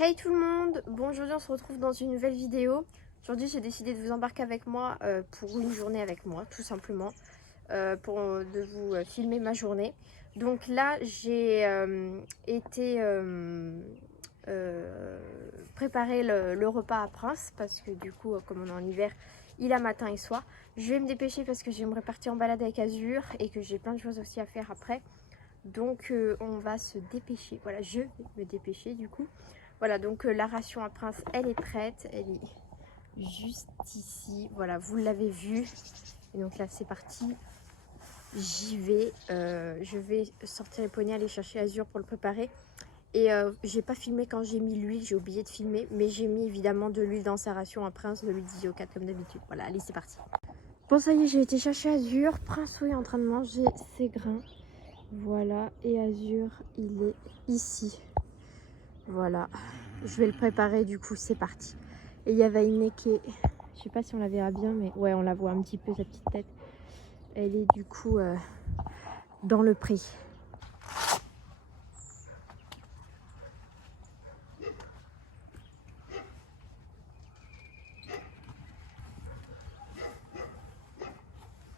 Hey tout le monde, bon aujourd'hui on se retrouve dans une nouvelle vidéo. Aujourd'hui j'ai décidé de vous embarquer avec moi pour une journée avec moi tout simplement, de vous filmer ma journée. Donc là j'ai été préparer le repas à Prince parce que du coup comme on est en hiver il a matin et soir. Je vais me dépêcher parce que j'aimerais partir en balade avec Azur et que j'ai plein de choses aussi à faire après. Donc on va se dépêcher, voilà je vais me dépêcher du coup. Voilà, donc la ration à Prince, elle est prête. Elle est juste ici. Voilà, vous l'avez vu. Et donc là, c'est parti. J'y vais. Je vais sortir les poneys, aller chercher Azur pour le préparer. Et j'ai pas filmé quand j'ai mis l'huile. J'ai oublié de filmer. Mais j'ai mis évidemment de l'huile dans sa ration à Prince, de l'huile d'Isio4 comme d'habitude. Voilà, allez, c'est parti. Bon, ça y est, j'ai été chercher Azur. Prince est en train de manger ses grains. Voilà, et Azur, il est ici. Voilà, je vais le préparer du coup, c'est parti. Et il y a Vainé qui est, je sais pas si on la verra bien, mais ouais, on la voit un petit peu, sa petite tête. Elle est du coup dans le pré.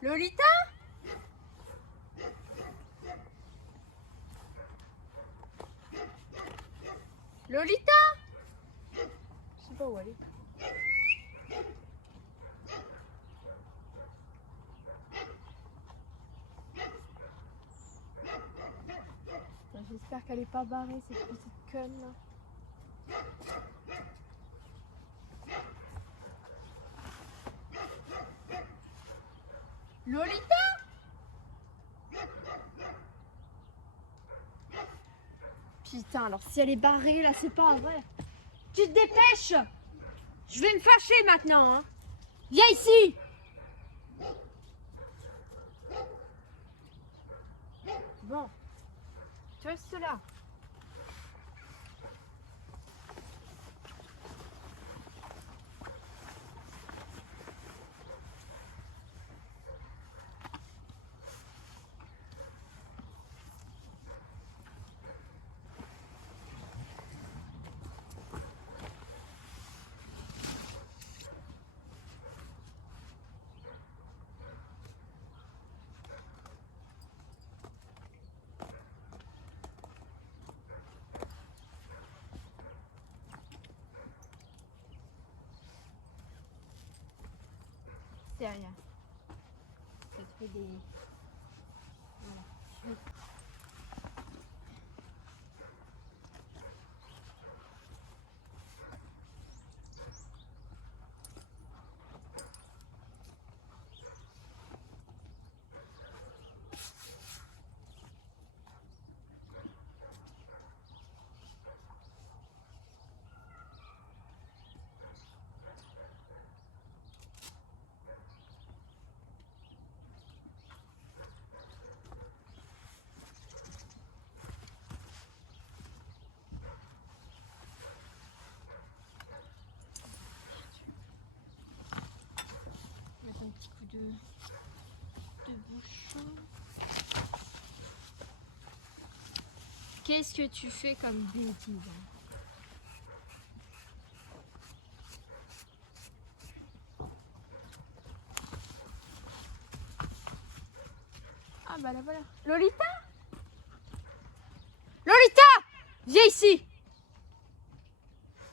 Lolita? Lolita? Je sais pas où elle est. J'espère qu'elle est pas barrée, cette petite conne là. Lolita? Putain, alors si elle est barrée là, c'est pas vrai. Tu te dépêches! Je vais me fâcher maintenant, hein. Viens ici! Bon, tu restes là. C'est rien. Ça te fait des... Voilà. Mettre un petit coup de bouchon. Qu'est-ce que tu fais comme bêtise? Ah bah là voilà. Lolita? Lolita! Viens ici!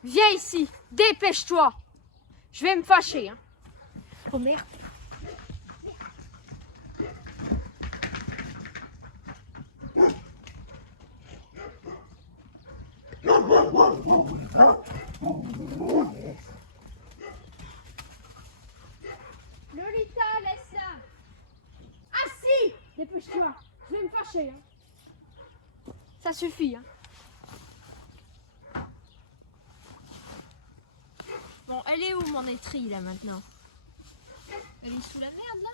Viens ici! Dépêche-toi! Je vais me fâcher, hein. Oh merde! Lolita, laisse-la! Ah si! Dépêche-toi! Je vais me fâcher, hein. Ça suffit, hein. Bon, elle est où mon étrie là maintenant? Elle est sous la merde là?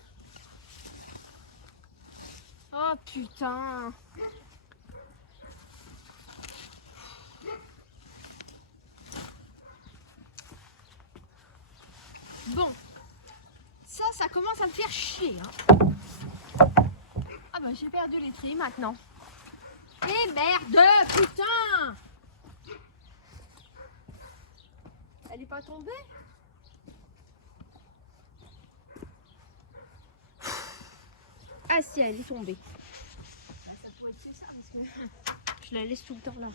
Oh putain! Bon, ça commence à me faire chier, hein. Ah bah j'ai perdu l'étrie maintenant. Eh merde, putain! Elle est pas tombée? Ah si, elle est tombée. Bah, ça pourrait être ça parce que je la laisse tout le temps là.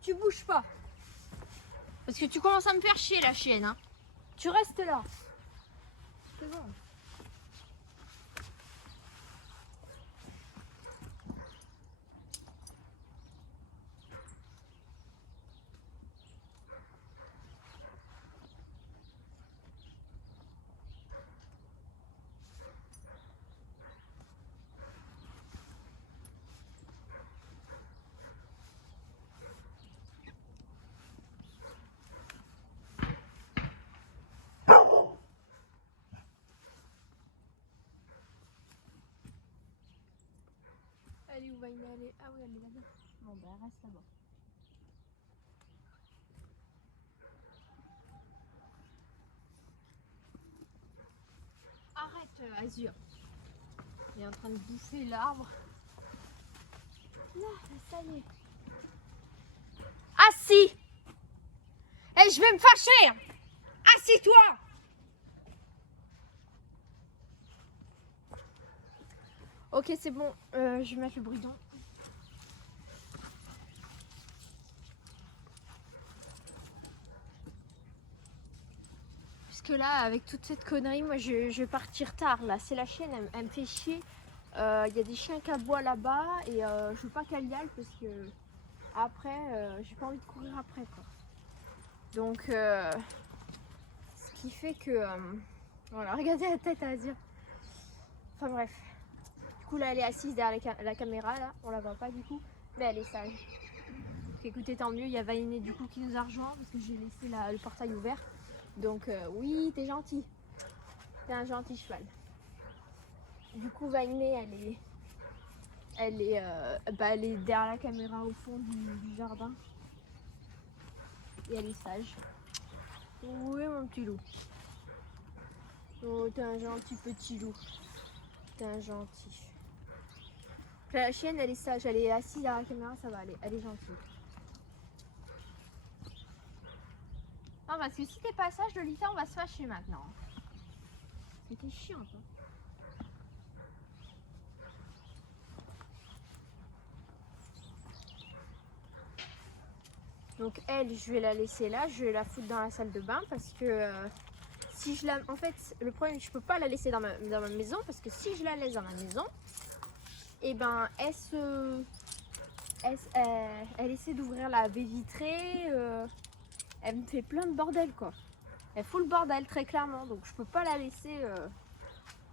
Tu bouges pas. Parce que tu commences à me faire chier la chienne. Hein. Tu restes là. C'est bon. Allez, où va y aller? Ah oui, elle est là-bas. Bon, ben reste là-bas. Arrête, Azur. Il est en train de bouffer l'arbre. Là, ça y est. Assis! Eh, je vais me fâcher! Assis-toi! Ok, c'est bon. Je vais mettre le bridon. Parce que là, avec toute cette connerie, moi, je vais partir tard. Là, c'est la chienne, elle me fait chier. Il y a des chiens qui aboient là-bas et je veux pas qu'elle y aille parce que après, j'ai pas envie de courir après, quoi. Donc, ce qui fait que... voilà, regardez la tête à Azur. Enfin bref. Du coup, là, elle est assise derrière la caméra, là. On la voit pas, du coup. Mais elle est sage. Donc, écoutez, tant mieux. Il y a Vainé, du coup, qui nous a rejoint parce que j'ai laissé le portail ouvert. Donc, oui, t'es gentil. T'es un gentil cheval. Du coup, Vainé, elle est derrière la caméra au fond du jardin. Et elle est sage. Oui, mon petit loup. Oh, t'es un gentil petit loup. T'es un gentil. La chienne, elle est sage. Elle est assise derrière la caméra, ça va. Elle est gentille. Non, parce que si t'es pas sage, Lolita, on va se fâcher maintenant. C'était chiant, hein. Donc elle, je vais la laisser là, je vais la foutre dans la salle de bain parce que si je la... En fait, le problème, je peux pas la laisser dans ma maison parce que si je la laisse dans ma maison, et ben elle essaie d'ouvrir la baie vitrée, elle me fait plein de bordel, quoi. Elle fout le bordel très clairement, donc je peux pas la laisser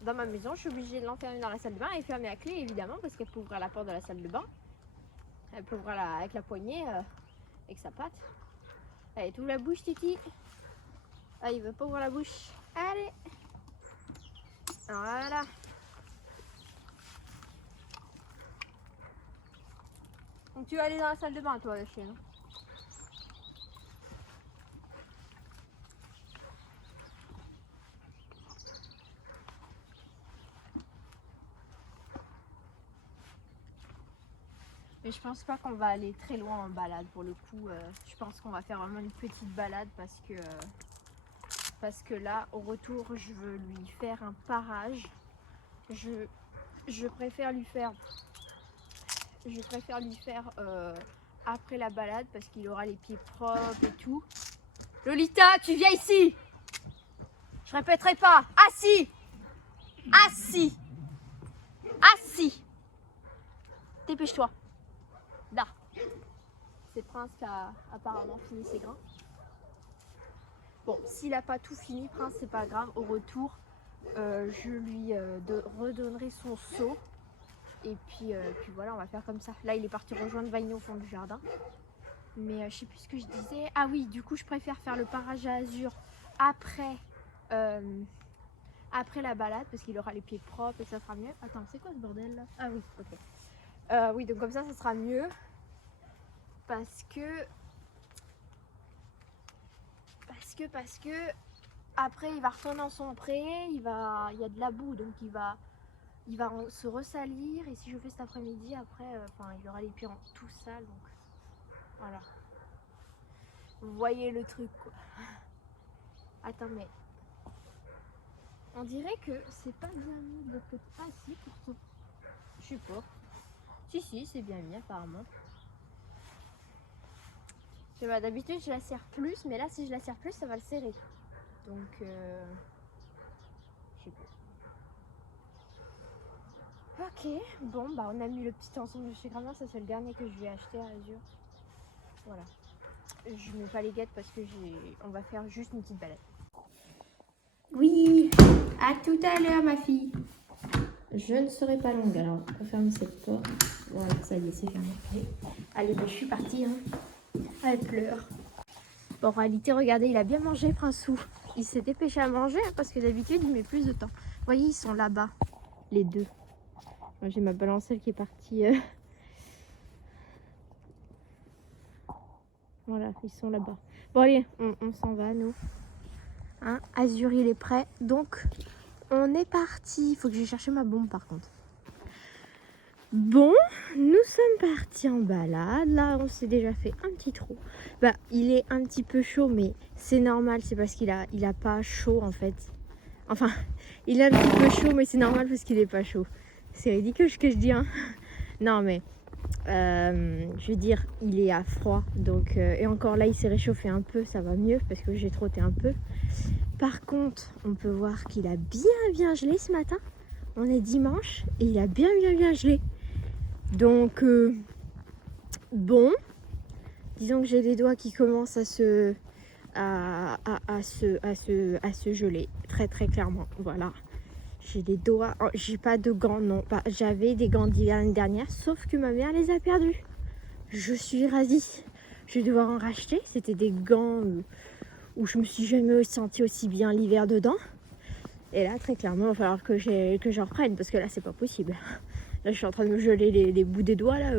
dans ma maison. Je suis obligée de l'enfermer dans la salle de bain et fermer à clé, évidemment, parce qu'elle peut ouvrir la porte de la salle de bain. Elle peut ouvrir avec la poignée, avec sa patte. Allez, t'ouvres la bouche, Titi. Ah, il veut pas ouvrir la bouche. Allez. Voilà. Donc tu vas aller dans la salle de bain, toi, la chienne. Mais je pense pas qu'on va aller très loin en balade pour le coup. Je pense qu'on va faire vraiment une petite balade parce que là, au retour, je veux lui faire un parage. Je préfère lui faire après la balade parce qu'il aura les pieds propres et tout. Lolita, tu viens ici. Je répéterai pas. Assis. Assis. Assis. Dépêche-toi. Là. C'est Prince qui a apparemment fini ses grains. Bon, s'il n'a pas tout fini, Prince, c'est pas grave. Au retour, je lui redonnerai son seau. Et puis voilà, on va faire comme ça. Là, il est parti rejoindre Vainé au fond du jardin. Mais je sais plus ce que je disais. Ah oui, du coup, je préfère faire le parage à Azur après après la balade parce qu'il aura les pieds propres et ça sera mieux. Attends, c'est quoi ce bordel là? Ah oui, ok. Oui, donc comme ça sera mieux parce que après il va retourner dans son pré, il y a de la boue donc il va se ressalir et si je fais cet après-midi après il aura les pieds tout sales donc voilà. Vous voyez le truc quoi. Attends mais on dirait que c'est pas bien mis de l'autre côté. Ah si pourtant. Je sais pas. Si c'est bien mis apparemment. Je sais pas, d'habitude je la serre plus mais là si je la serre plus ça va le serrer. Donc je sais pas. Ok, bon bah on a mis le petit ensemble de chez Grammaire, ça c'est le dernier que je vais acheter à Azur. Voilà. Je mets pas les guettes parce que on va faire juste une petite balade. Oui, à tout à l'heure ma fille. Je ne serai pas longue alors on va fermer cette porte. Voilà, ça y est, c'est fermé. Allez, bah, je suis partie. Hein. Elle pleure. Bon, en réalité, regardez, il a bien mangé, Princou. Il s'est dépêché à manger hein, parce que d'habitude, il met plus de temps. Vous voyez, ils sont là-bas, les deux. Moi, j'ai ma balancelle qui est partie. Voilà, ils sont là-bas. Bon, allez, on s'en va, nous. Hein, Azur, il est prêt. Donc, on est parti. Il faut que j'aille chercher ma bombe, par contre. Bon, nous sommes partis en balade. Là, on s'est déjà fait un petit trou. Bah, il est un petit peu chaud, mais c'est normal. C'est parce qu'il a pas chaud, en fait. Enfin, il est un petit peu chaud, mais c'est normal parce qu'il est pas chaud. C'est ridicule ce que je dis, hein. Non, mais je veux dire, il est à froid. Donc, et encore là, il s'est réchauffé un peu. Ça va mieux parce que j'ai trotté un peu. Par contre, on peut voir qu'il a bien gelé ce matin. On est dimanche et il a bien gelé. Donc, bon, disons que j'ai les doigts qui commencent à se geler, très clairement, voilà. J'ai les doigts, j'ai pas de gants, non, j'avais des gants l'année dernière, sauf que ma mère les a perdus. Je suis ravie, je vais devoir en racheter, c'était des gants où je me suis jamais sentie aussi bien l'hiver dedans. Et là, très clairement, il va falloir que j'en reprenne, parce que là, c'est pas possible. Là, je suis en train de me geler les bouts des doigts, là.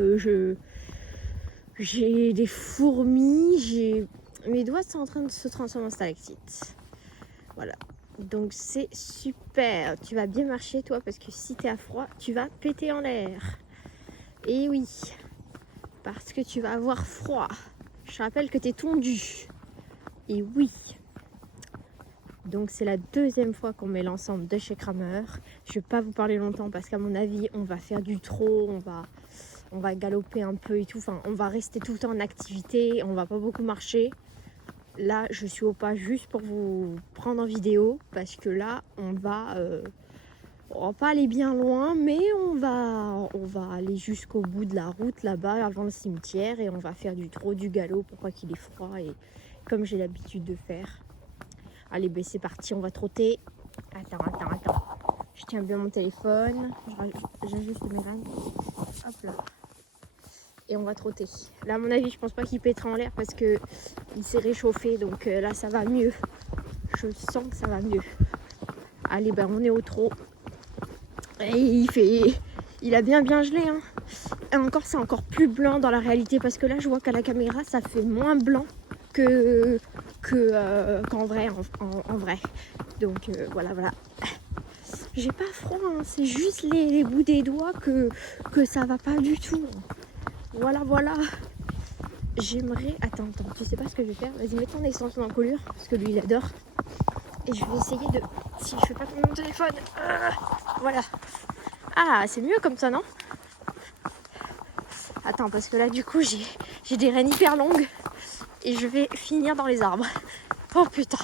J'ai des fourmis, mes doigts sont en train de se transformer en stalactites. Voilà. Donc, c'est super. Tu vas bien marcher, toi, parce que si t'es à froid, tu vas péter en l'air. Et oui, parce que tu vas avoir froid. Je rappelle que t'es tondu. Et oui. Donc c'est la deuxième fois qu'on met l'ensemble de chez Kramer. Je vais pas vous parler longtemps parce qu'à mon avis on va faire du trot, on va galoper un peu et tout. Enfin on va rester tout le temps en activité, on va pas beaucoup marcher. Là je suis au pas juste pour vous prendre en vidéo parce que là on va pas aller bien loin mais on va aller jusqu'au bout de la route là-bas avant le cimetière et on va faire du trot, du galop pour pas qu'il ait froid et comme j'ai l'habitude de faire. Allez, ben c'est parti, on va trotter. Attends. Je tiens bien mon téléphone. J'ajuste mes vannes. Hop là. Et on va trotter. Là, à mon avis, je pense pas qu'il pètera en l'air parce que il s'est réchauffé. Donc là, ça va mieux. Je sens que ça va mieux. Allez, ben on est au trot. Et il a bien gelé. Hein. Et encore, c'est encore plus blanc dans la réalité parce que là, je vois qu'à la caméra, ça fait moins blanc qu'en vrai, en vrai. Donc voilà. J'ai pas froid, hein, c'est juste les bouts des doigts que ça va pas du tout. Voilà. J'aimerais... Attends, tu sais pas ce que je vais faire? Vas-y, mets ton extension d'encolure, parce que lui il adore. Et je vais essayer de... Si je fais pas tomber mon téléphone... voilà. Ah, c'est mieux comme ça, non? Attends, parce que là du coup j'ai des rênes hyper longues. Et je vais finir dans les arbres. Oh putain.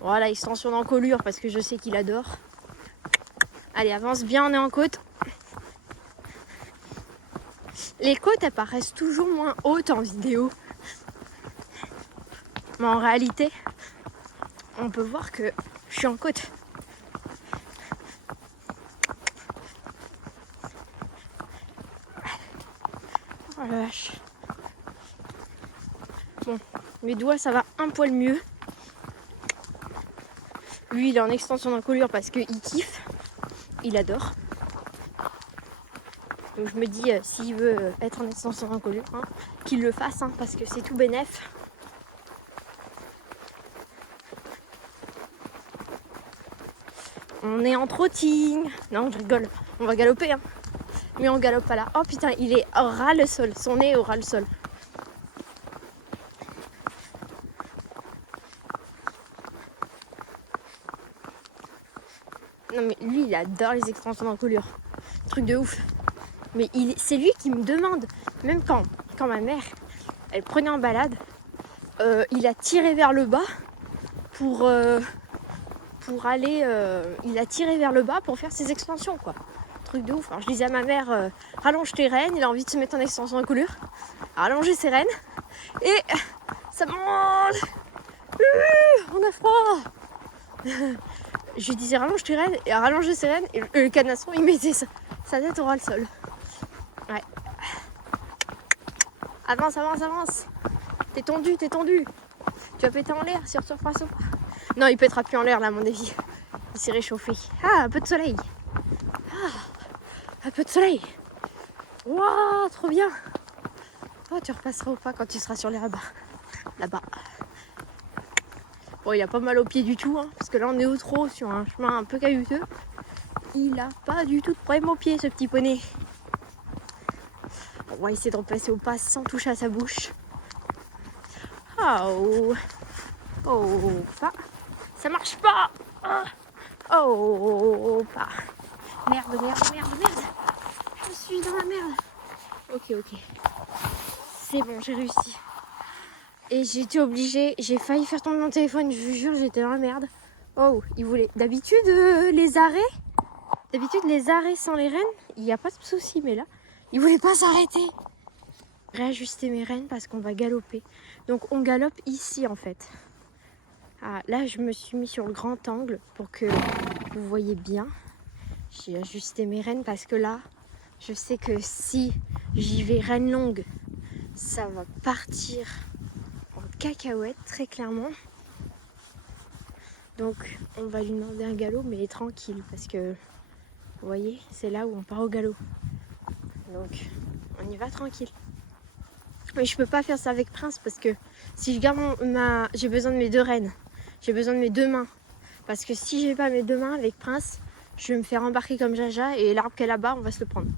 Voilà, extension d'encolure parce que je sais qu'il adore. Allez, avance bien, on est en côte. Les côtes, elles paraissent toujours moins hautes en vidéo. Mais en réalité, on peut voir que je suis en côte. Oh la vache. Bon, mes doigts, ça va un poil mieux. Lui, il est en extension d'encolure parce qu'il kiffe. Il adore. Donc je me dis, s'il veut être en extension d'encolure, hein, qu'il le fasse, hein, parce que c'est tout bénef. On est en trotting. Non, je rigole. On va galoper, hein. Mais on galope pas là. Oh putain, il est ras le sol. Son nez est au ras le sol. Non mais lui, il adore les extensions d'encolure. Truc de ouf. Mais c'est lui qui me demande. Même quand ma mère, elle prenait en balade, il a tiré vers le bas pour aller... il a tiré vers le bas pour faire ses extensions, quoi. Truc de ouf. Alors je disais à ma mère, rallonge tes rênes. Il a envie de se mettre en extension d'encolure. Rallonger ses rênes. Et ça mange. On a froid. Je lui disais rallonge tes rênes et rallonger ses rênes. Et le canasson, il mettait sa tête au ras le sol. Ouais. Avance, avance, avance. T'es tendu. Tu vas péter en l'air sur surface ou pas? Non, il pètera plus en l'air là, à mon avis. Il s'est réchauffé. Ah, un peu de soleil. Un peu de soleil. Waouh, trop bien. Oh, tu repasseras au pas quand tu seras sur les rabats. Là-bas. Bon, il a pas mal aux pieds du tout, hein, parce que là, on est au trot sur un chemin un peu caillouteux. Il a pas du tout de problème aux pieds, ce petit poney. On va essayer de repasser au pas sans toucher à sa bouche. Oh, oh, pas. Ça marche pas. Oh, pas. Merde. Je suis dans la merde. Ok. C'est bon, j'ai réussi. Et j'ai été obligée, j'ai failli faire tomber mon téléphone, je vous jure, j'étais dans la merde. Oh, il voulait. D'habitude, les arrêts sans les rênes, il n'y a pas de souci, mais là, il voulait pas s'arrêter. Réajuster mes rênes parce qu'on va galoper. Donc on galope ici en fait. Ah, là, je me suis mis sur le grand angle pour que vous voyez bien. J'ai ajusté mes rênes parce que là, je sais que si j'y vais rênes longues, ça va partir en cacahuète très clairement. Donc on va lui demander un galop mais tranquille parce que vous voyez, c'est là où on part au galop. Donc on y va tranquille. Mais je peux pas faire ça avec Prince parce que si je garde j'ai besoin de mes deux rênes. J'ai besoin de mes deux mains. Parce que si j'ai pas mes deux mains avec Prince, je vais me faire embarquer comme Jaja et l'arbre qu'elle a là-bas, on va se le prendre.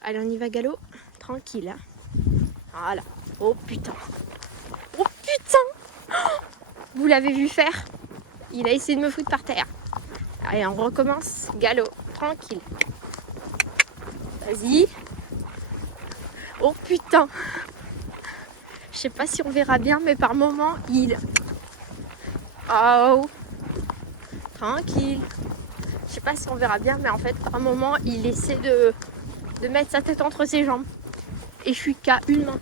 Allez, on y va galop, tranquille. Hein. Voilà. Oh putain. Vous l'avez vu faire? Il a essayé de me foutre par terre. Allez, on recommence. Galop, tranquille. Vas-y. Oh putain. Je sais pas si on verra bien, mais par moment, Oh. Tranquille. Je sais pas si on verra bien, mais en fait, par moment, il essaie de mettre sa tête entre ses jambes. Et je suis qu'à une main.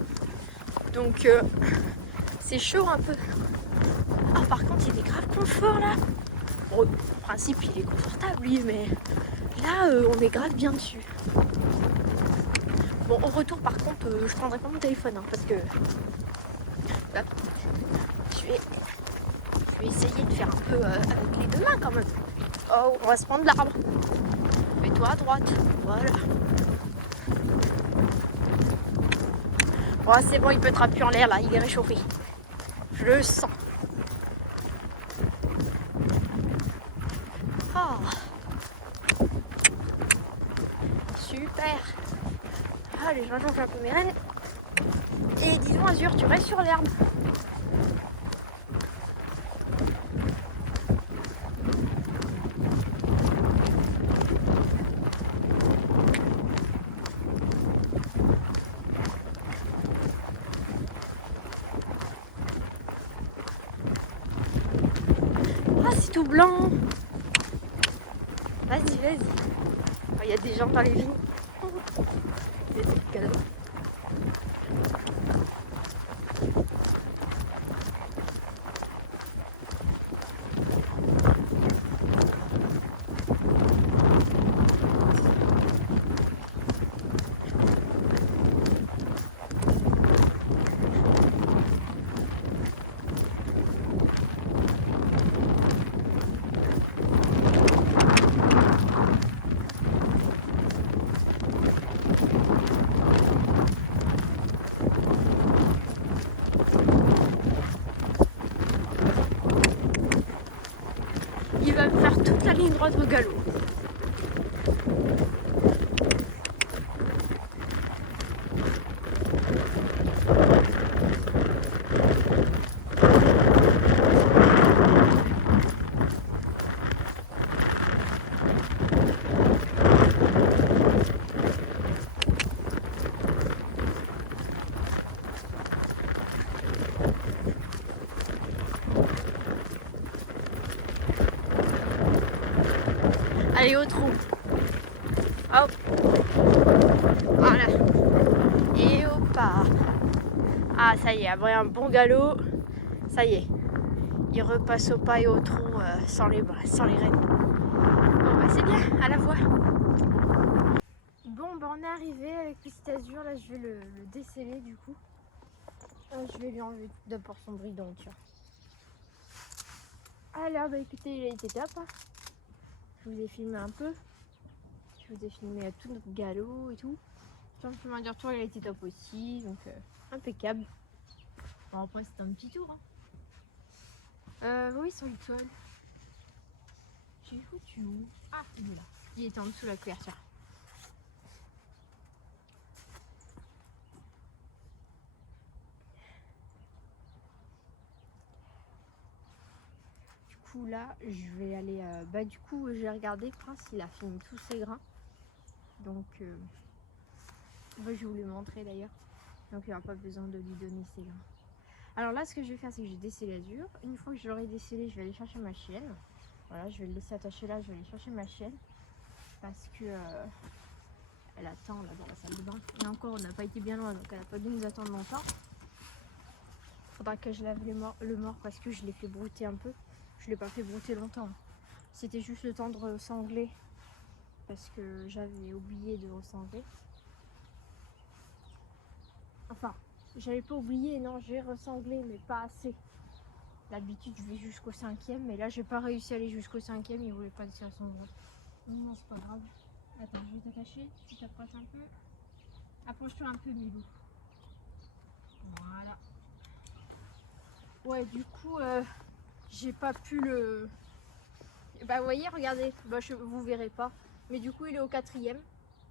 Donc, c'est chaud un peu. Ah, par contre, il est grave confort, là. Bon, en principe, il est confortable, lui, mais là, on est grave bien dessus. Bon, au retour, par contre, je prendrai pas mon téléphone, hein, parce que... Hop. Je vais essayer de faire un peu avec les deux mains, quand même. Oh, on va se prendre l'arbre. Mets-toi à droite. Voilà. Oh, c'est bon, il pètera plus en l'air, là. Il est réchauffé. Je le sens. Oh. Super. Allez, je rallonge un peu mes rênes. Et dis donc, Azur, tu restes sur l'herbe. Ah, c'est tout blanc. Vas-y. Il y a des gens dans les vignes. C'est le cadeau. droite au galop. Allez, au trou. Hop. Voilà. Et hop. Ah, ça y est, après un bon galop, ça y est. Il repasse au pas et au trou sans les rênes. Bon, bah c'est bien, à la voie. Bon, bah on est arrivé avec Petit Azur. Là, je vais le déceler du coup. Je vais lui enlever d'abord son bridon, tiens. Alors, bah écoutez, il a été top. Hein. Je vous ai filmé un peu. Je vous ai filmé tout notre galop et tout. Sur le chemin du retour, il a été top aussi. Donc, impeccable. Bon, après, c'est un petit tour. Hein. Oui, sur le toile. J'ai foutu où? Ah, il est là. Il était en dessous de la couverture. Du coup, là, je vais aller. Bah, du coup, j'ai regardé. Prince, il a filmé tous ses grains. Donc, bah, je vais vous les montrer d'ailleurs. Donc, il n'y aura pas besoin de lui donner ses grains. Alors là, ce que je vais faire, c'est que je vais déceler l'azur. Une fois que je l'aurai décelé, je vais aller chercher ma chienne. Voilà, je vais le laisser attacher là. Je vais aller chercher ma chienne. Parce que elle attend là dans la salle de bain. Et encore, on n'a pas été bien loin, donc elle n'a pas dû nous attendre longtemps. Faudra que je lave le mort parce que je l'ai fait brouter un peu. Je l'ai pas fait brouter longtemps. C'était juste le temps de ressangler parce que j'avais oublié de ressangler. Enfin, j'avais pas oublié, non, j'ai ressanglé, mais pas assez. D'habitude, je vais jusqu'au 5e, mais là, j'ai pas réussi à aller jusqu'au 5e. Il voulait pas laisser à son ventre. Non, c'est pas grave. Attends, je vais t'attacher. Tu t'approches un peu. Approche-toi un peu, Milou. Voilà. Ouais, du coup, j'ai pas pu le. Bah, vous voyez, regardez. Bah, vous verrez pas. Mais du coup, il est au 4e.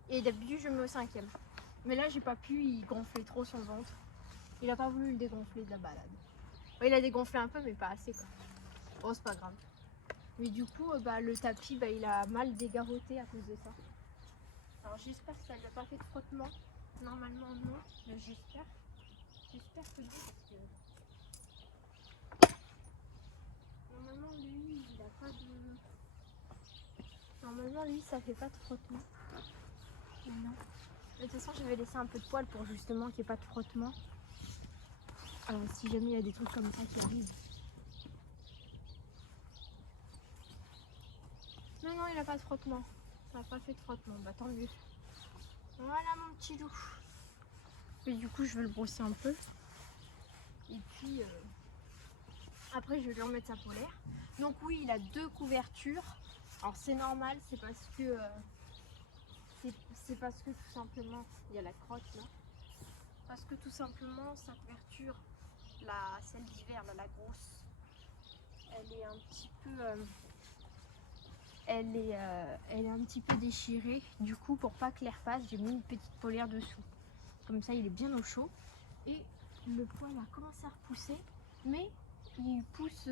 Et d'habitude, je me mets au 5e. Mais là, j'ai pas pu. Il gonflait trop son ventre. Il a pas voulu le dégonfler de la balade. Ouais, il a dégonflé un peu, mais pas assez, quoi. Bon, c'est pas grave. Mais du coup, bah, le tapis, bah, il a mal dégarrotté à cause de ça. Alors, j'espère que ça lui a pas fait de frottement. Normalement, non. Mais j'espère. J'espère que non, parce que. Normalement, lui, il a pas de. Normalement, lui, ça fait pas de frottement. Non. De toute façon, je vais laisser un peu de poil pour justement qu'il n'y ait pas de frottement. Alors, si jamais il y a des trucs comme ça qui arrivent. Non, non, il n'a pas de frottement. Ça n'a pas fait de frottement. Bah, tant mieux. Voilà mon petit loup. Et du coup, je vais le brosser un peu. Et puis, après, je vais lui remettre sa polaire. Donc, oui, il a 2 couvertures. Alors, c'est normal, c'est parce que. C'est parce que tout simplement, il y a la crotte là. Parce que tout simplement, sa couverture, celle d'hiver, la grosse, elle est un petit peu. Elle est un petit peu déchirée. Du coup, pour pas que l'air passe, j'ai mis une petite polaire dessous. Comme ça, il est bien au chaud. Et le poil a commencé à repousser, mais il pousse,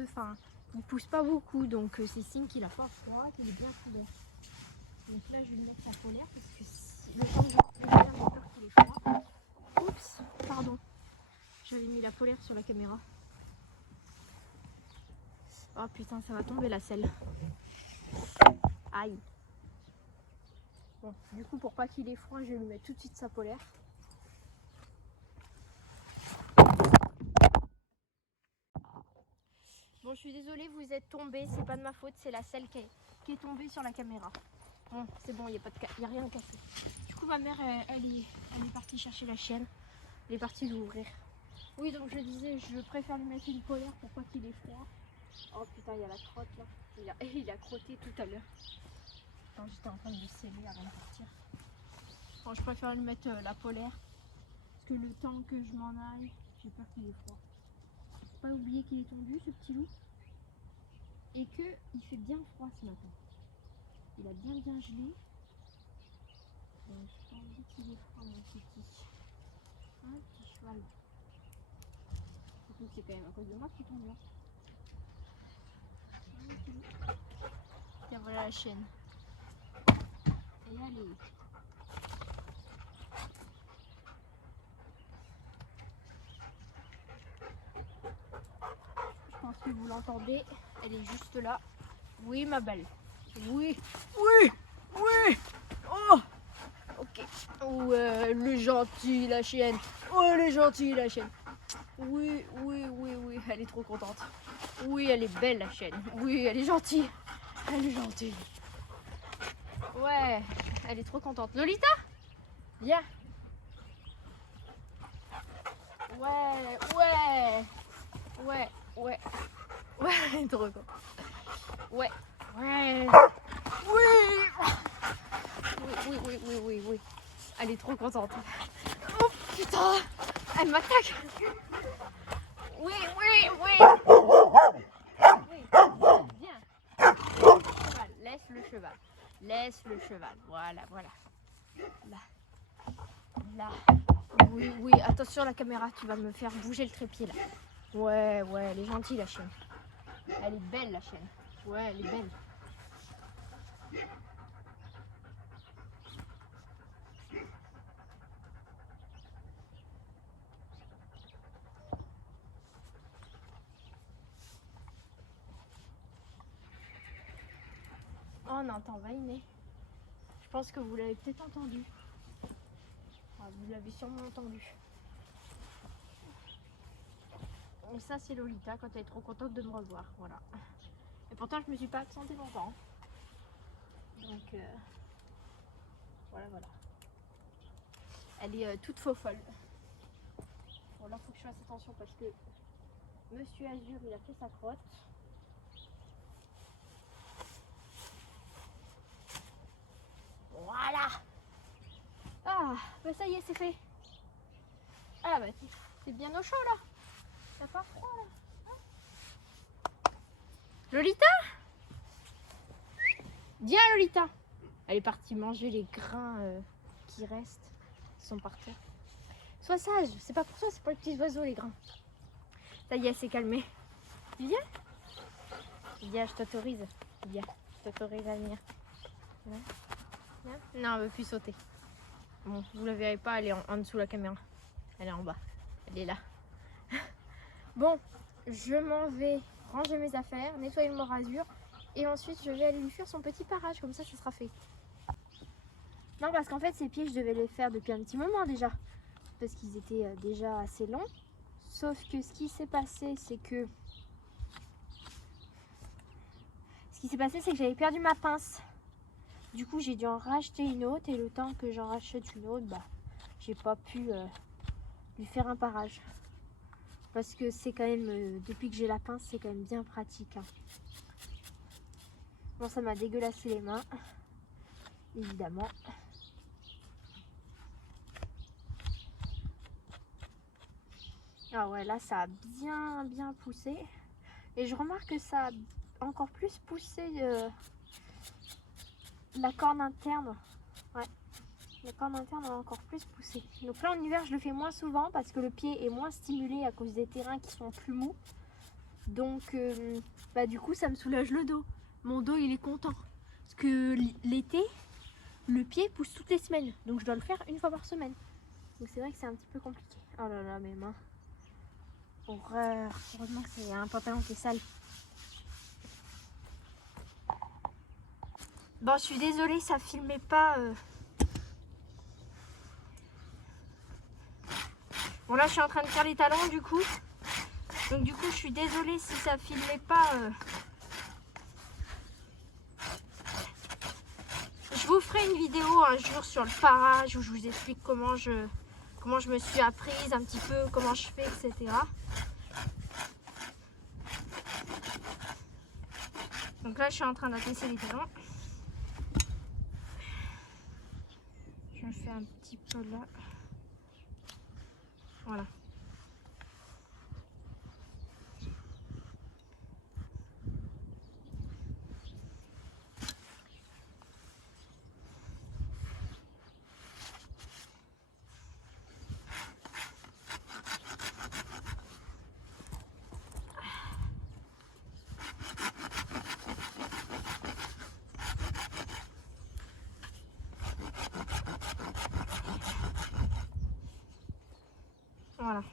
il pousse pas beaucoup. Donc, c'est signe qu'il a pas froid, qu'il est bien couvert. Donc là, je vais lui mettre sa polaire parce que le temps de l'hiver, j'ai peur qu'il est froid. Oups, pardon. J'avais mis la polaire sur la caméra. Oh putain, ça va tomber la selle. Aïe. Bon, du coup, pour pas qu'il ait froid, je vais lui mettre tout de suite sa polaire. Bon, je suis désolée, vous êtes tombé, c'est pas de ma faute, c'est la selle qui est tombée sur la caméra. Bon, c'est bon, il n'y a rien cassé. Du coup, ma mère, elle est partie chercher la chienne. Elle est partie l'ouvrir. Oui, donc je disais, je préfère lui mettre une polaire pour pas qu'il ait froid. Oh putain, il y a la crotte là. Il a crotté tout à l'heure. Quand j'étais en train de le sceller avant de partir. Bon, je préfère lui mettre la polaire. Parce que le temps que je m'en aille, j'ai peur qu'il ait froid. Faut pas oublier qu'il est tondu, ce petit loup. Et qu'il fait bien froid ce matin. Il a bien gelé. J'ai pas envie qu'il est froid, mon petit. Un petit cheval. Surtout que c'est quand même à cause de moi qu'il tombe là. Tiens, voilà la chaîne. Et allez. Je pense que vous l'entendez. Elle est juste là. Oui, ma belle. Oui, oui, oui. Oh, ok. Ouais, le gentil, la chienne. Oh, elle est gentille, la chienne. Oui, oui, oui, oui. Elle est trop contente. Oui, elle est belle, la chienne. Oui, elle est gentille. Elle est gentille. Ouais, elle est trop contente. Lolita, viens. Ouais, ouais. Ouais, ouais. Ouais, elle est trop contente. Ouais. Ouais. Oui. Oui, oui, oui, oui, oui, oui. Elle est trop contente. Oh putain, elle m'attaque. Oui, oui, oui. Oui, viens. Cheval. Laisse le cheval. Laisse le cheval. Voilà, voilà. Là. Là. Oui, oui. Attention la caméra, tu vas me faire bouger le trépied là. Ouais, ouais, elle est gentille la chienne. Elle est belle la chienne. Ouais, elle est belle. Oh, on entend Vainé. Je pense que vous l'avez peut-être entendu. Ah, vous l'avez sûrement entendu. Et ça, c'est Lolita quand elle est trop contente de me revoir. Voilà. Et pourtant, je me suis pas absentée longtemps. Donc, voilà, voilà. Elle est toute faux folle. Bon, là, faut que je fasse attention parce que Monsieur Azur, il a fait sa crotte. Voilà. Ah, bah ça y est, c'est fait. Ah, bah c'est bien au chaud là. T'as pas froid là, hein? Lolita, viens Lolita. Elle est partie manger les grains qui restent. Ils sont par terre. Sois sage, c'est pas pour toi, c'est pour les petits oiseaux les grains. Ça y est, c'est calmé. Viens. Viens, je t'autorise. Viens, je t'autorise à venir. Viens. Viens. Non, elle veut plus sauter. Bon, vous la verrez pas, elle est en dessous de la caméra. Elle est en bas. Elle est là. Bon, je m'en vais ranger mes affaires, nettoyer le morazur. Et ensuite, je vais aller lui faire son petit parage. Comme ça sera fait. Non, parce qu'en fait, ces pieds, je devais les faire depuis un petit moment déjà. Parce qu'ils étaient déjà assez longs. Sauf que ce qui s'est passé, c'est que... j'avais perdu ma pince. Du coup, j'ai dû en racheter une autre. Et le temps que j'en rachète une autre, bah, j'ai pas pu lui faire un parage. Parce que c'est quand même, depuis que j'ai la pince, c'est quand même bien pratique. Hein. Bon, ça m'a dégueulassé les mains. Évidemment. Ah ouais, là, ça a bien poussé. Et je remarque que ça a encore plus poussé la corne interne. Ouais, la corne interne a encore plus poussé. Donc là, en hiver, je le fais moins souvent parce que le pied est moins stimulé à cause des terrains qui sont plus mous. Donc, bah, du coup, ça me soulage le dos. Mon dos, il est content. Parce que l'été, le pied pousse toutes les semaines. Donc, je dois le faire une fois par semaine. Donc, c'est vrai que c'est un petit peu compliqué. Oh là là, mes mains. Horreur. Heureusement que c'est un pantalon qui est sale. Bon, je suis désolée, ça filmait pas. Bon, là, je suis en train de faire les talons, du coup. Donc, du coup, je suis désolée si ça filmait pas. Je vous ferai une vidéo un jour sur le parage où je vous explique comment je me suis apprise un petit peu, comment je fais, etc. Donc là, je suis en train d'attacher les talons. Je fais un petit peu là. Voilà. Voilà.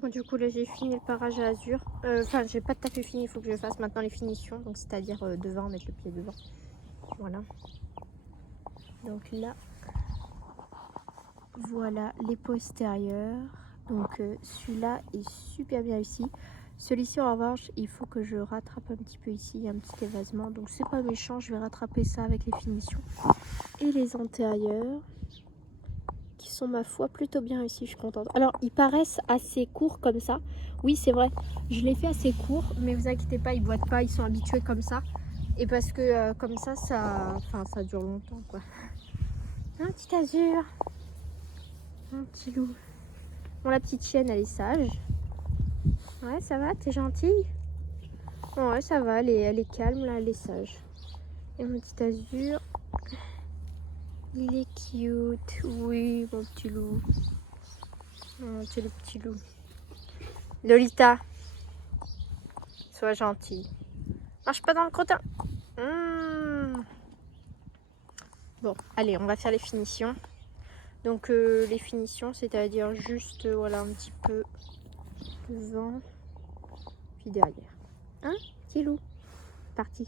Bon, du coup là j'ai fini le parage à azur. Enfin j'ai pas tout à fait fini, il faut que je fasse maintenant les finitions. Donc c'est-à-dire devant, mettre le pied devant. Voilà. Donc là, voilà les pots extérieurs. Donc celui-là est super bien ici. Celui-ci en revanche, il faut que je rattrape un petit peu ici, il y a un petit évasement. Donc c'est pas méchant, je vais rattraper ça avec les finitions. Et les antérieurs, qui sont ma foi plutôt bien réussis, je suis contente. Alors ils paraissent assez courts comme ça. Oui c'est vrai, je les fais assez courts, mais vous inquiétez pas, ils boitent pas, ils sont habitués comme ça. Et parce que comme ça, ça dure longtemps quoi. Un petit azur, un petit loup. Bon la petite chienne elle est sage. Ouais ça va, t'es gentille? Ouais ça va, elle est calme là, elle est sage. Et mon petit azur, il est cute, oui mon petit loup. Oh, c'est le petit loup. Lolita, sois gentille. Marche pas dans le crottin. Bon, allez, on va faire les finitions. Donc les finitions, c'est-à-dire juste voilà un petit peu devant, puis derrière. Hein, petit loup, parti.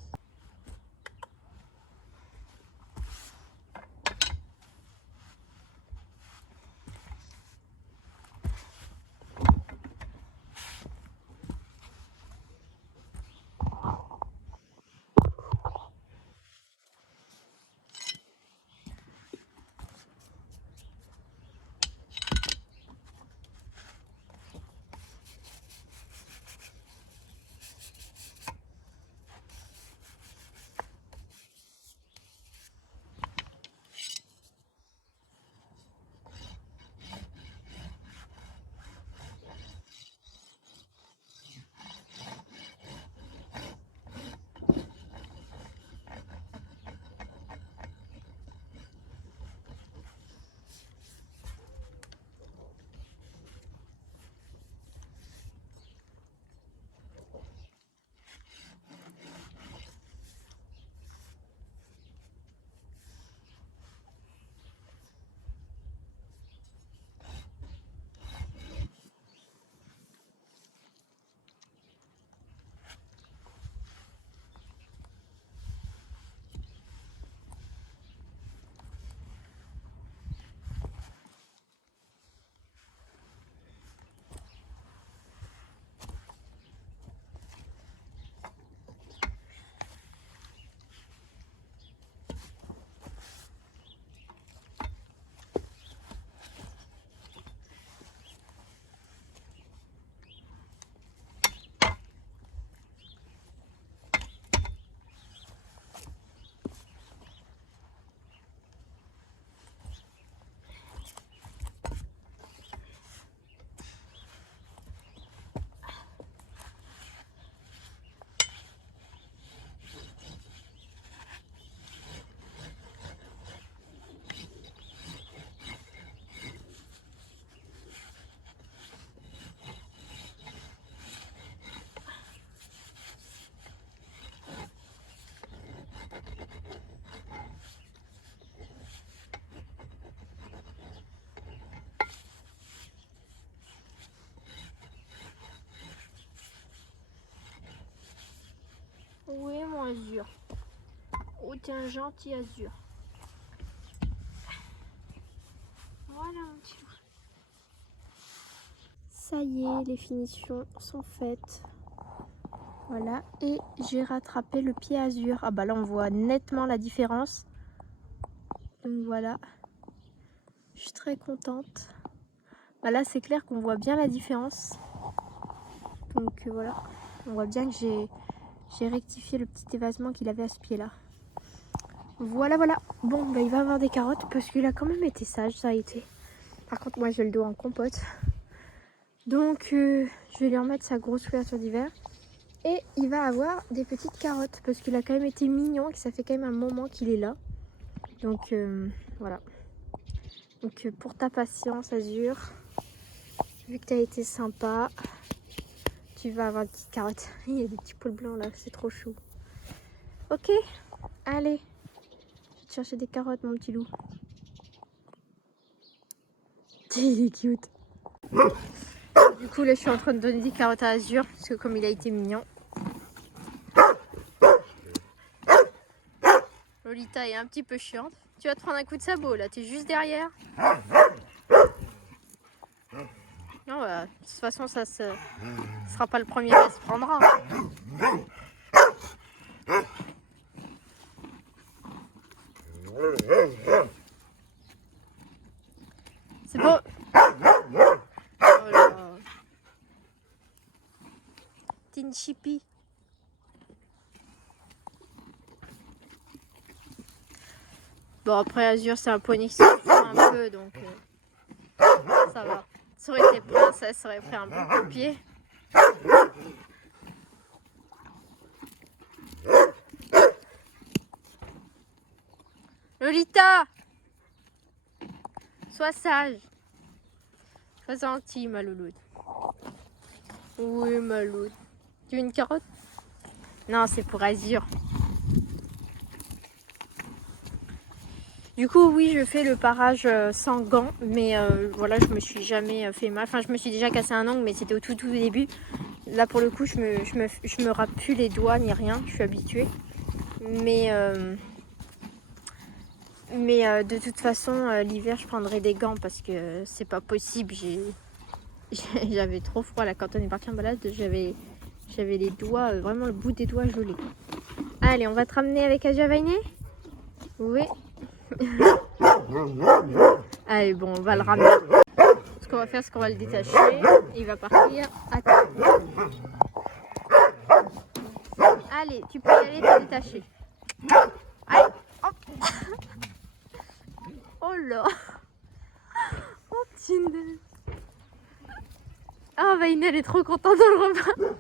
Azur. Oh, t'es un gentil Azur. Voilà mon petit loup. Ça y est, les finitions sont faites. Voilà, et j'ai rattrapé le pied Azur. Ah bah là on voit nettement la différence. Donc voilà, je suis très contente. Bah là c'est clair qu'on voit bien la différence. Donc voilà, on voit bien que j'ai rectifié le petit évasement qu'il avait à ce pied là. Voilà voilà. Bon bah il va avoir des carottes parce qu'il a quand même été sage, ça a été. Par contre moi je le dois en compote. Donc je vais lui remettre sa grosse couverture d'hiver. Et il va avoir des petites carottes parce qu'il a quand même été mignon et que ça fait quand même un moment qu'il est là. Donc voilà. Donc pour ta patience Azur, vu que tu as été sympa, tu vas avoir des petites carottes. Il y a des petits poils blancs là, c'est trop chou. Ok, allez, je vais te chercher des carottes mon petit loup. Il est cute. Du coup là je suis en train de donner des carottes à Azur parce que comme il a été mignon. Lolita est un petit peu chiante. Tu vas te prendre un coup de sabot là, t'es juste derrière. Non, bah, de toute façon, ça sera pas le premier qui se prendra. C'est bon. Oh là. Tin chippy. Bon, après, Azur, c'est un poney qui se prend un peu, donc ça va. Ça aurait été princesse, ça aurait pris un bon coup de pied. Lolita, sois sage. Sois gentille, ma louloute. Oui, ma louloute. Tu veux une carotte? Non, c'est pour Azur. Du coup, oui, je fais le parage sans gants, mais voilà, je me suis jamais fait mal. Enfin, je me suis déjà cassé un ongle, mais c'était au tout début. Là, pour le coup, je me râpe plus les doigts ni rien, je suis habituée. Mais de toute façon, l'hiver, je prendrai des gants parce que c'est pas possible. J'avais trop froid là quand on est parti en balade. J'avais les doigts, vraiment le bout des doigts gelés. Allez, on va te ramener avec Azur Vainé? Oui. Allez, bon, on va le ramener. Ce qu'on va faire, c'est qu'on va le détacher. Il va partir à terre. Allez, tu peux y aller, te détacher. Allez, hop. Oh là. Oh, Tinder. Ah, Vainé, elle est trop contente dans le repas.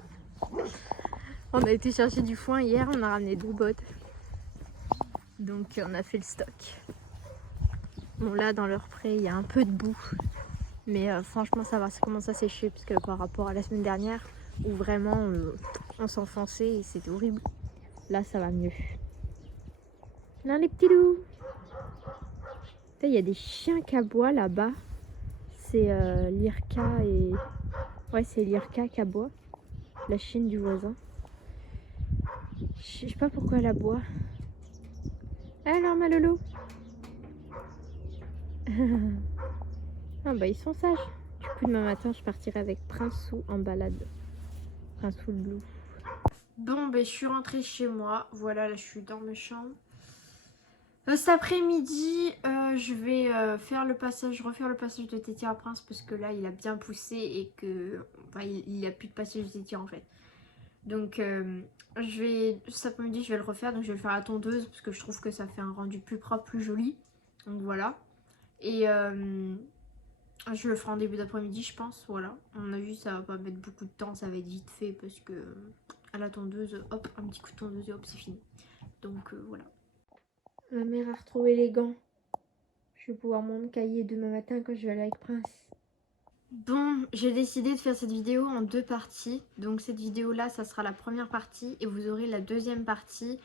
On a été chercher du foin hier, on a ramené 2 bottes. Donc, on a fait le stock. Bon, là, dans leur pré, il y a un peu de boue. Mais franchement, ça va, ça commence à sécher. Parce que par rapport à la semaine dernière, où vraiment on s'enfonçait et c'était horrible. Là, ça va mieux. Là, les petits loups. Il y a des chiens qui aboient là-bas. C'est Lirka et... Ouais, c'est Lirka qui aboie. La chienne du voisin. Je sais pas pourquoi elle aboie. Alors, ma Lolo. Ah bah, ils sont sages. Du coup, demain matin, je partirai avec Princeu en balade. Princeu le loup. Bon, ben, je suis rentrée chez moi. Voilà, là, je suis dans ma chambre. Cet après-midi, je vais refaire le passage de tétire à Prince parce que là, il a bien poussé et que enfin, il n'y a plus de passage de tétire en fait. Donc, cet après-midi, je vais le refaire. Donc, je vais le faire à la tondeuse parce que je trouve que ça fait un rendu plus propre, plus joli. Donc, voilà. Et je le ferai en début d'après-midi, je pense. Voilà. On a vu, ça va pas mettre beaucoup de temps, ça va être vite fait parce que à la tondeuse, hop, un petit coup de tondeuse et hop, c'est fini. Donc, voilà. Ma mère a retrouvé les gants. Je vais pouvoir m'encailler demain matin quand je vais aller avec Prince. Bon, j'ai décidé de faire cette vidéo en 2 parties. Donc cette vidéo-là, ça sera la première partie et vous aurez la deuxième partie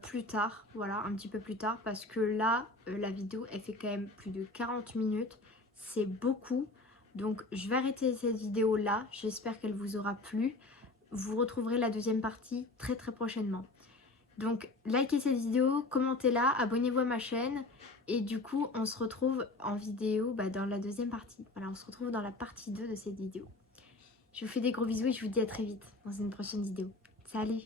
plus tard. Voilà, un petit peu plus tard. Parce que là, la vidéo, elle fait quand même plus de 40 minutes. C'est beaucoup. Donc je vais arrêter cette vidéo-là. J'espère qu'elle vous aura plu. Vous retrouverez la deuxième partie très très prochainement. Donc likez cette vidéo, commentez-la, abonnez-vous à ma chaîne. Et du coup on se retrouve en vidéo dans la deuxième partie. Voilà, on se retrouve dans la partie 2 de cette vidéo. Je vous fais des gros bisous et je vous dis à très vite dans une prochaine vidéo. Salut!